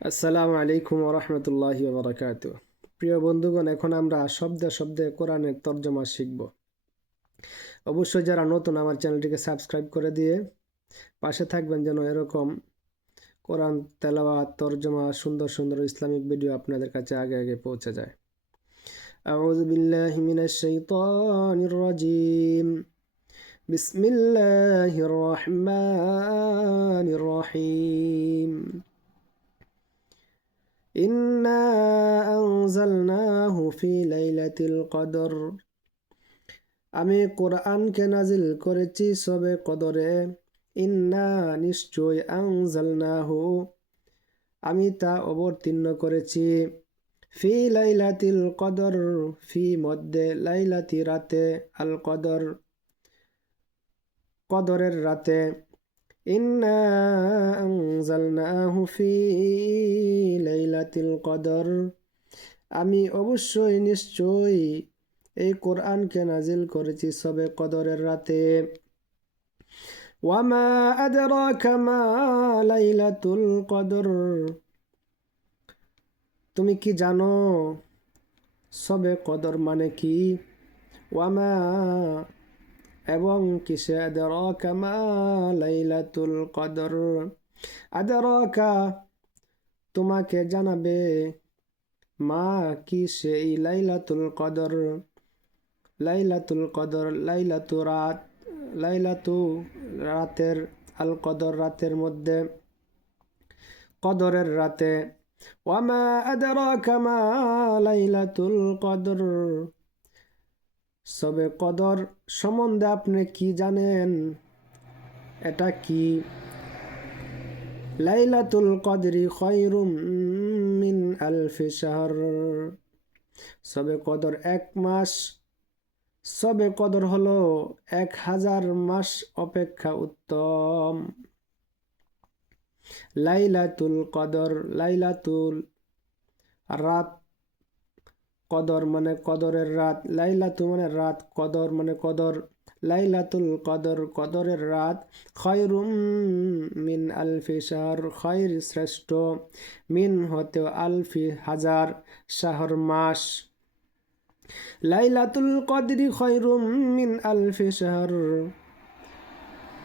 আসসালামু আলাইকুম রহমতুল্লাহি বারাকাত প্রিয় বন্ধুগণ এখন আমরা শব্দে শব্দে কোরআনের তর্জমা শিখব অবশ্যই যারা নতুন আমার চ্যানেলটিকে সাবস্ক্রাইব করে দিয়ে পাশে থাকবেন যেন এরকম কোরআন তেলাওয়াত তর্জমা সুন্দর সুন্দর ইসলামিক ভিডিও আপনাদের কাছে আগে আগে পৌঁছে যায় أعوذ بالله من الشيطان الرجيم بسم الله الرحمن الرحيم ইন্না আনজালনাহু ফি লাইলাতিল কদর আমি কোরআনকে নাজিল করেছি সবে কদরে। ইন্না নিশ্চয় আনজালনাহু। আমি তা অবতীর্ণ করেছি। ফি লাইলাতিল কদর, ফি মধ্যে লাইলাতি রাতে আল কদর, কদরের রাতে। ইন্না আনজালনাহু ফি লাইলাতিল কদর আমি অবশ্যই নিশ্চয়ই এই কোরআনকে নাজিল করেছি সবে কদরের রাতে। ওয়ামা আদরাকা মা লাইলাতুল কদর। তুমি কি জানো সবে কদর মানে কি? ওয়ামা এবং কিসে আদরাকা মা লাইলাতুল কদর? আদরাকা, তোমাকে জানাবে মা কি সেই লাইলাতুল কদর? লাইলাতুল কদর, লাইলাতু রাত, লাইলাতু রাতের, আল কদর রাতের মধ্যে, কদরের রাতে। ওয়ামা আদরাকা মা লাইলাতুল কদর? সবে কদর সম্বন্ধে আপনি কি জানেন? এটা কি? লাইলাতুল কদরি খয়রুম মিন আলফি শাহর। সবে কদর এক মাস, সবে কদর হলো এক হাজার মাস অপেক্ষা উত্তম। লাইলাতুল কদর, লাইলাতুল রাত কদর মানে কদরের রাত লাইলাতু মানে রাত, কদর মানে কদর, লাইলাতুল কদর, কদরের রাত। খয়রুম মিন আলফি শাহর খয়র শ্রেষ্ঠ, মিন হতে আলফি হাজার শাহর মাস। লাইলাতুল কদরি খয়রুম মিন আলফি শাহর,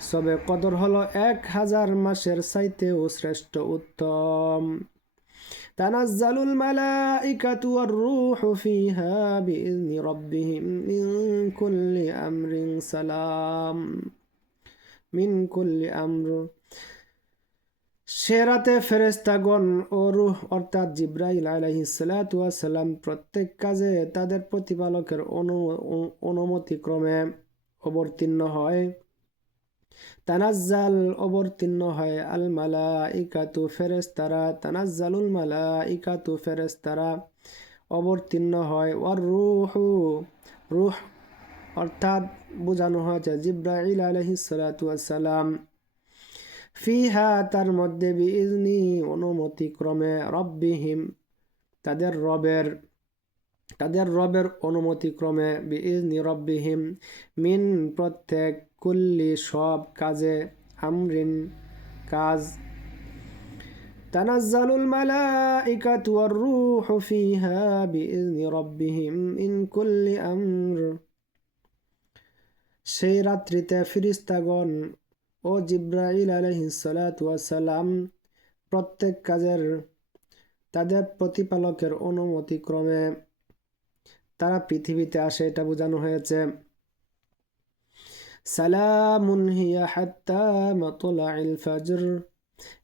সবে কদর হলো এক হাজার মাসের চাইতেও শ্রেষ্ঠ, উত্তম। تنزل الملائكة والروح فيها بإذن ربهم من كل أمر سلام من كل أمر সেরাতে ফেরেস্তাগণ ও রুহ অর্থাৎ জিব্রাইল আলাইহিসালাম প্রত্যেক কাজে তাদের প্রতিপালকের অনুমতিক্রমে অবতীর্ণ হয় তানাজ্জাল অবতীর্ণ হয় আল মালা ইকাতু ফেরেস্তারা তানাজ্জালুল মালা ইকাতু ফেরেস্তারা অবতীর্ণ হয়। ওর রুহু, রুহ অর্থাৎ বোঝানো হয়েছে জিব্রাইল আলহিসালাম ফিহা তার মধ্যে বিইজনি অনুমতিক্রমে রব্বিহিম, তাদের রবের তাদের রবের অনুমতিক্রমে বিইজনি রব্বিহিম, মিন প্রত্যেক কুল্লি সব কাজে আমরিন কাজ تنزل الملائكة والروح فيها بإذن ربهم إن كل أمر সেই রাত্রিতে ফিরিস্তাগণ ও জিব্রাইল আলহিসালাম প্রত্যেক কাজের তাদের প্রতিপালকের অনুমতিক্রমে তারা পৃথিবীতে আসে এটা বোঝানো হয়েছে সালামুন হাত্তা ফাজর।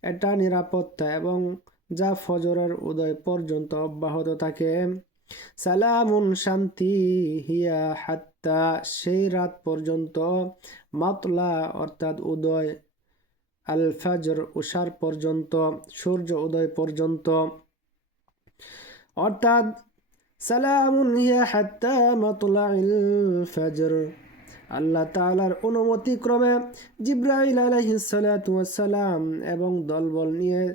এটা নিরাপত্তা এবং যা ফজরের উদয় পর্যন্ত অব্যাহত থাকে। সালামুন শান্তি হিয়া হাত্তা, সেই রাত পর্যন্ত মাতলা অর্থাৎ উদয়, আল ফাজর উষার পর্যন্ত, সূর্য উদয় পর্যন্ত। অর্থাৎ সালামুন হিয়া হাত্তা মাতলাইল ফাজর। আল্লাহ তালার অনুমতিক্রমে জিব্রাইল আলহিসালাম এবং দলবল নিয়ে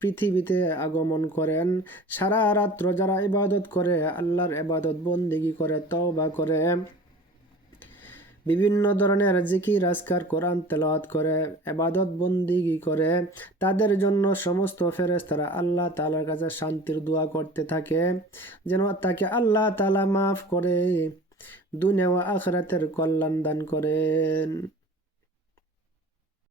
পৃথিবীতে আগমন করেন। সারা রাত্র যারা ইবাদত করে, আল্লাহর ইবাদত বন্দিগি করে, তওবা করে। বিভিন্ন ধরনের জিকির, আজকার, কোরআন তেলাওয়াত করে এবাদত বন্দিগি করে। তাদের জন্য সমস্ত ফেরেস্তারা আল্লাহ তালার কাছে শান্তির দোয়া করতে থাকে। যেন তাকে আল্লাহ তালা মাফ করে। দুনিয়া ও আখরাতের কল্যাণ দান করেন।